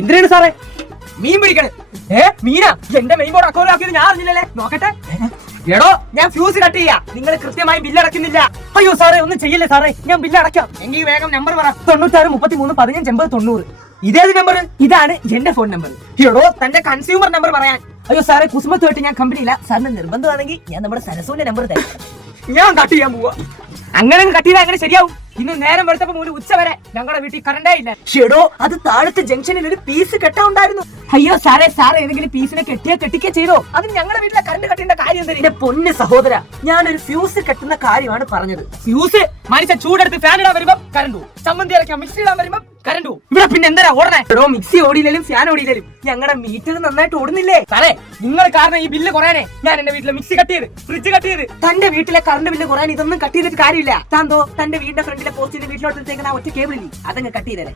എന്തിനാണ് സാറേ? മീൻ പിടിക്കണേ. മീനാ? എന്റെ മെയിൻ ബോർഡ് അക്കൗണ്ട് ആക്കിയത് ഞാൻ അറിഞ്ഞില്ലല്ലേ. നോക്കട്ടെ. എടോ, ഞാൻ ഫ്യൂസ് കട്ട് ചെയ്യാ, നിങ്ങൾ കൃത്യമായി ബില്ല് അടക്കുന്നില്ല. അയ്യോ സാറേ, ഒന്നും ചെയ്യില്ലേ സാറേ, ഞാൻ ബില്ല് അടക്കാം. എങ്കിൽ വേഗം നമ്പർ പറ. 96 33 15 80 90. ഇതേത് നമ്പർ? ഇതാണ് എന്റെ ഫോൺ നമ്പർ. എടോ, തന്റെ കൺസ്യൂമർ നമ്പർ പറയാൻ. അയ്യോ സാറേ, കുസുമത്തുമായിട്ട് ഞാൻ കമ്പനിയില്ല. സാറിന് നിർബന്ധമാണെങ്കിൽ ഞാൻ നമ്മുടെ സരസുവിന്റെ നമ്പർ തരാം. ഞാൻ കട്ട് ചെയ്യാൻ പോവാ. അങ്ങനെ കട്ട് ചെയ്താൽ അങ്ങനെ ശരിയാവും. ഇന്ന് നേരം വെളുത്തപ്പോ മുതൽ ഉച്ച വരെ ഞങ്ങളുടെ വീട്ടിൽ കറണ്ടേ ഇല്ല. ഷെഡോ, അത് താഴത്തെ ജംഗ്ഷനിൽ ഒരു പീസ് കെട്ടാണ്ടായിരുന്നു. അയ്യോ സാറേ, സാറേ ഏതെങ്കിലും പീസിനെ കെട്ടിക്കേ ചെയ്തോ? അതിന് ഞങ്ങളുടെ വീട്ടിലെ കറണ്ട് കെട്ടേണ്ട കാര്യം എന്താ? എന്റെ പൊന്ന് സഹോദര, ഞാനൊരു ഫ്യൂസ് കെട്ടുന്ന കാര്യമാണ് പറഞ്ഞത്. ഫ്യൂസ് മനുഷ്യ ചൂടെടുത്ത് ഫാൻ ഇടാൻ വരുമ്പോ കറണ്ടു, ചമ്മന്തി അരയ്ക്കാൻ മിക്സി ഇടാൻ വരുമ്പോ കറണ്ടു. ഇവിടെ പിന്നെ എന്താ ഓടണേ? എടോ, മിക്സി ഓടിയില്ലേലും ഫാൻ ഓടിയില്ലേലും ഞങ്ങളുടെ മീറ്റർ നന്നായിട്ട് ഓടുന്നില്ലേ? സാറേ, നിങ്ങൾ കാരണം ഈ ബില്ല് കുറയാനേ ഞാൻ എന്റെ വീട്ടിലെ മിക്സി കട്ട് ചെയ്ത്, ഫ്രിഡ്ജ് കട്ട് ചെയ്ത്. തന്റെ വീട്ടിലെ കറണ്ട് ബില്ല് കുറയാൻ ഇതൊന്നും കട്ട് ചെയ്തിട്ട് കാര്യമില്ല. താന്തോ തന്റെ വീടിന്റെ ഫ്രണ്ടിലെ പോസ്റ്റിന്റെ വീട്ടിലോട്ട് ഒറ്റ കേബിളില്ലേ, അതങ്ങ് കട്ട് ചെയ്തേ.